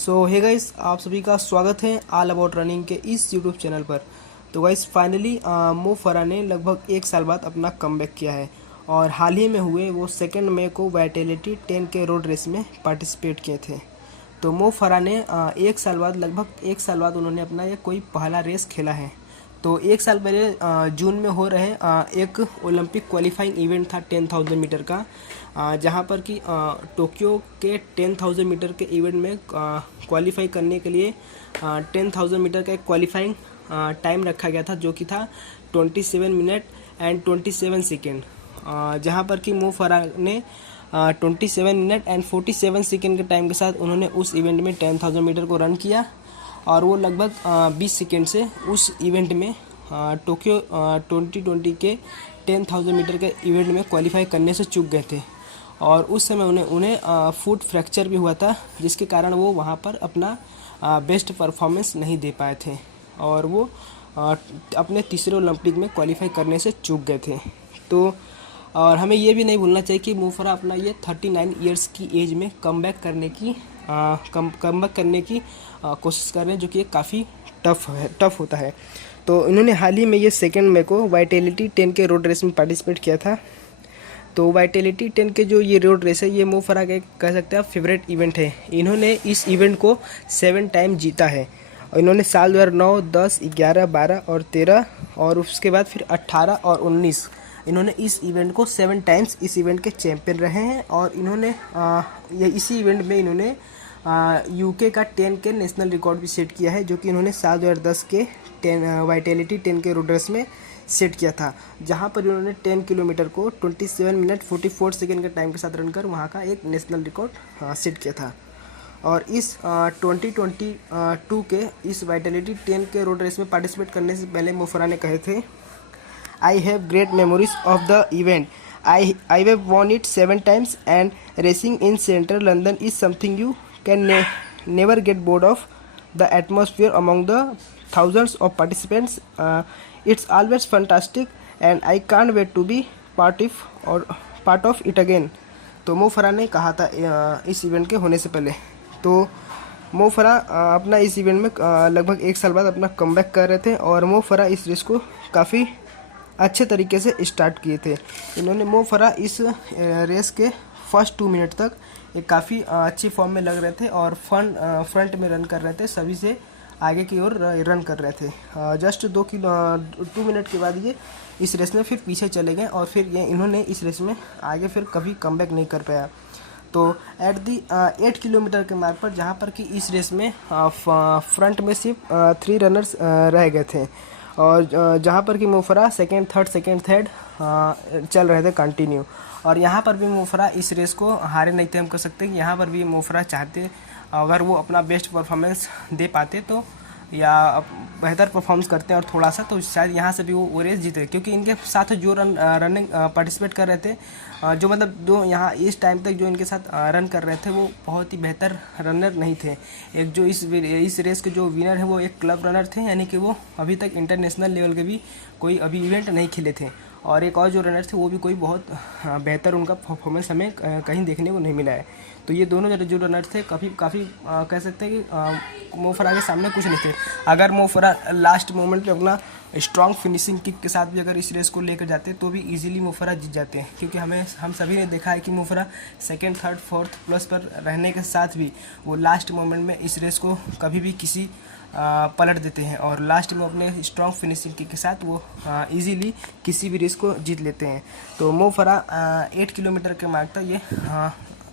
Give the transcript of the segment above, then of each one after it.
सो hey guys, आप सभी का स्वागत है ऑल अबाउट रनिंग के इस यूट्यूब चैनल पर। तो गाइस फाइनली मो फराह ने लगभग 1 साल बाद अपना कमबैक किया है और हाल ही में हुए वो 2 मई को वाइटेलिटी 10 के रोड रेस में पार्टिसिपेट किए थे। तो मो फराह ने 1 साल बाद लगभग 1 साल बाद उन्होंने अपना ये कोई पहला रेस खेला है। तो 1 साल पहले जून में हो रहे एक ओलंपिक क्वालिफाइंग इवेंट था 10,000 मीटर का, जहां पर कि टोक्यो के 10,000 मीटर के इवेंट में क्वालिफाई करने के लिए 10,000 मीटर का एक क्वालिफाइंग टाइम रखा गया था, जो कि था 27 मिनट एंड 27 सेकेंड, जहां पर कि मो फराह ने 27 मिनट एंड 47 सेकेंड के टाइम के साथ उन्होंने उस इवेंट में 10,000 मीटर को रन किया और वो लगभग 20 सेकेंड से उस इवेंट में टोक्यो 2020 के 10,000 मीटर के इवेंट में क्वालिफाई करने से चूक गए थे। और उस समय उन्हें फुट फ्रैक्चर भी हुआ था, जिसके कारण वो वहाँ पर अपना बेस्ट परफॉर्मेंस नहीं दे पाए थे और वो अपने तीसरे ओलंपिक में क्वालिफाई करने से चूक गए थे। तो और हमें ये भी नहीं भूलना चाहिए कि मो फराह अपना ये 39 इयर्स की एज में कमबैक करने की कोशिश कर रहे हैं, जो कि काफ़ी टफ होता है। तो इन्होंने हाल ही में ये 2 मई को वाइटेलिटी 10 के रोड रेस में पार्टिसिपेट किया था। तो वाइटेलिटी 10 के जो ये रोड रेस है, ये मो फराह का कह सकते हैं फेवरेट इवेंट है। इन्होंने इस इवेंट को 7 टाइम जीता है और इन्होंने साल 2009, 10, 11, 12 और 13 और उसके बाद फिर 18 और 19 इन्होंने इस इवेंट को 7 टाइम्स इस इवेंट के चैंपियन रहे हैं। और इन्होंने इसी इवेंट में इन्होंने यूके का 10 के नेशनल रिकॉर्ड भी सेट किया है, जो कि इन्होंने साल 2010 के वाइटेलिटी 10 के रोड रेस में सेट किया था, जहां पर इन्होंने 10 किलोमीटर को 27 मिनट 44 सेकेंड के टाइम के साथ रन कर वहां का एक नेशनल रिकॉर्ड सेट किया था। और इस 2022 के इस वाइटेलिटी 10 के रोड रेस में पार्टिसिपेट करने से पहले मो फराह ने कहे थे, I have great memories of the event. I have won it 7 times and racing in central London is something you can never get bored of. The atmosphere among the thousands of participants, it's always fantastic and I can't wait to be part of it again. तो मो फराह ने कहा था इस event के होने से पहले। तो मो फराह अपना इस इवेंट में लगभग 1 साल बाद अपना कमबैक कर रहे थे और मो फराह इस रेस को काफ़ी अच्छे तरीके से स्टार्ट किए थे। इन्होंने मो फराह इस रेस के फर्स्ट 2 मिनट तक एक काफ़ी अच्छी फॉर्म में लग रहे थे और फ्रंट में रन कर रहे थे, सभी से आगे की ओर रन कर रहे थे। जस्ट 2 मिनट के बाद ये इस रेस में फिर पीछे चले गए और फिर इन्होंने इस रेस में आगे फिर कभी कमबैक नहीं कर पाया। तो एट दी 8 किलोमीटर के मार्क पर, जहाँ पर कि इस रेस में फ्रंट में सिर्फ 3 रनर्स रह गए थे और जहाँ पर कि मो फराह सेकेंड थर्ड चल रहे थे कंटिन्यू। और यहाँ पर भी मो फराह इस रेस को हारे नहीं थे, हम कह सकते हैं कि यहाँ पर भी मो फराह चाहते अगर वो अपना बेस्ट परफॉर्मेंस दे पाते तो या बेहतर परफॉर्मेंस करते हैं और थोड़ा सा, तो शायद यहाँ से भी वो रेस जीते, क्योंकि इनके साथ जो रनिंग पार्टिसिपेट कर रहे थे, जो मतलब जो यहाँ इस टाइम तक जो इनके साथ रन कर रहे थे, वो बहुत ही बेहतर रनर नहीं थे। एक जो इस रेस के जो विनर है वो एक क्लब रनर थे, यानी कि वो अभी तक इंटरनेशनल लेवल के भी कोई अभी इवेंट नहीं खेले थे। और एक और जो रनर थे वो भी कोई बहुत बेहतर उनका परफॉर्मेंस हमें कहीं देखने को नहीं मिला है। तो ये दोनों जो रनर थे काफ़ी कह सकते हैं कि मो फराह के सामने कुछ नहीं थे। अगर मो फराह लास्ट मोमेंट पे अपना स्ट्रॉन्ग फिनिशिंग किक के साथ भी अगर इस रेस को लेकर जाते तो भी इजीली मो फराह जीत जाते हैं, क्योंकि हम सभी ने देखा है कि मो Farah second third fourth plus पर रहने के साथ भी वो लास्ट मोमेंट में इस रेस को कभी भी किसी पलट देते हैं और लास्ट में अपने स्ट्रॉन्ग फिनिशिंग के साथ वो इजीली किसी भी रेस को जीत लेते हैं। तो मो फराह 8 किलोमीटर के मार्क तक ये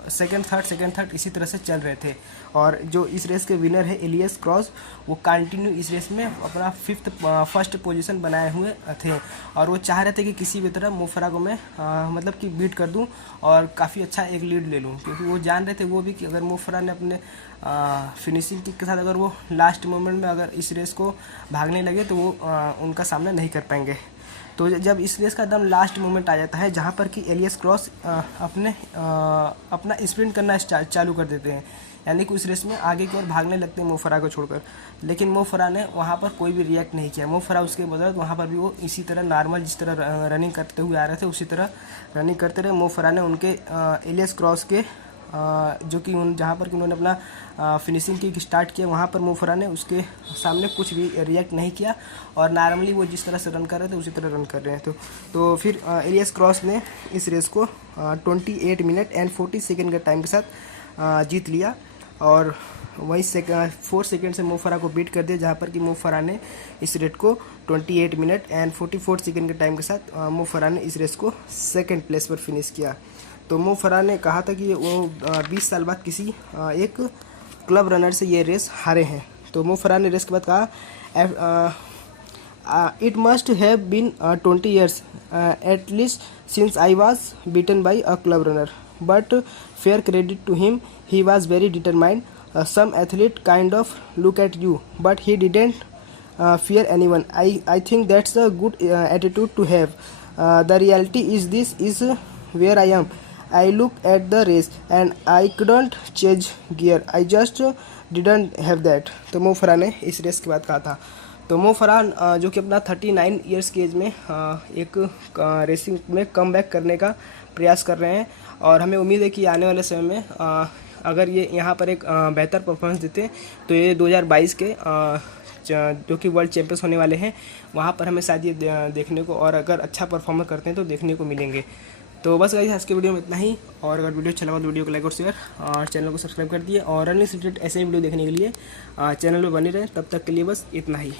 सेकेंड थर्ड इसी तरह से चल रहे थे। और जो इस रेस के विनर है एलियस क्रॉस, वो कंटिन्यू इस रेस में अपना फर्स्ट पोजीशन बनाए हुए थे और वो चाह रहे थे कि किसी भी तरह मो फराह को मैं मतलब कि बीट कर दूं और काफ़ी अच्छा एक लीड ले लूं, क्योंकि वो जान रहे थे वो भी कि अगर मो फराह ने अपने फिनिशिंग किक के साथ अगर वो लास्ट मोमेंट में अगर इस रेस को भागने लगे तो वो उनका सामना नहीं कर पाएंगे। तो जब इस रेस का एकदम लास्ट मोमेंट आ जाता है, जहाँ पर कि एलियस क्रॉस अपना स्प्रिंट करना चालू कर देते हैं, यानी कि उस रेस में आगे की ओर भागने लगते हैं मो फराह को छोड़कर, लेकिन मो फराह ने वहाँ पर कोई भी रिएक्ट नहीं किया। मो फराह उसके बदौलत वहाँ पर भी वो इसी तरह नॉर्मल जिस तरह रनिंग करते हुए आ रहे थे उसी तरह रनिंग करते रहे। मो फराह ने उनके एलियस क्रॉस के जो कि जहाँ पर कि उन्होंने अपना फिनिशिंग किक स्टार्ट किया, वहाँ पर मो फराह ने उसके सामने कुछ भी रिएक्ट नहीं किया और नॉर्मली वो जिस तरह से रन कर रहे थे उसी तरह रन कर रहे हैं। तो फिर एलियस क्रॉस ने इस रेस को 28 मिनट एंड 40 सेकेंड के टाइम के साथ जीत लिया और वही 4 सेकेंड से मो फराह को बीट कर दिया, जहाँ पर कि मो फराह ने इस रेस को 28 मिनट एंड 44 सेकेंड के टाइम के साथ मो फराह ने इस रेस को सेकंड प्लेस पर फिनिश किया। तो मो फराह ने कहा था कि वो 20 साल बाद किसी एक क्लब रनर से ये रेस हारे हैं। तो मो फराह ने रेस के बाद कहा, it must have been 20 years at least since I was beaten by a club runner, but fair credit to him, he was very determined. Some athlete kind of look at you, but he didn't fear anyone. I think that's a good attitude to have. The reality is this is where I am. I look at the race and I couldn't change gear. I just didn't have that. तो मो फराह ने इस race के बाद कहा था। तो मो फराह जो कि अपना 39 ईयर्स की एज में एक रेसिंग में कम बैक करने का प्रयास कर रहे हैं और हमें उम्मीद है कि आने वाले समय में अगर ये यहाँ पर एक बेहतर परफॉर्मेंस देते तो ये 2022 के जो कि वर्ल्ड चैंपियंस होने वाले हैं वहाँ पर हमें शायद ये देखने को, और अगर अच्छा परफॉर्मेंस करते हैं तो देखने को मिलेंगे। तो बस गाइस आज के वीडियो में इतना ही, और अगर वीडियो अच्छा लगा तो वीडियो को लाइक और शेयर और चैनल को सब्सक्राइब कर दिए और रनिंग से रिलेटेड ऐसे ही वीडियो देखने के लिए चैनल में बने रहें। तब तक के लिए बस इतना ही।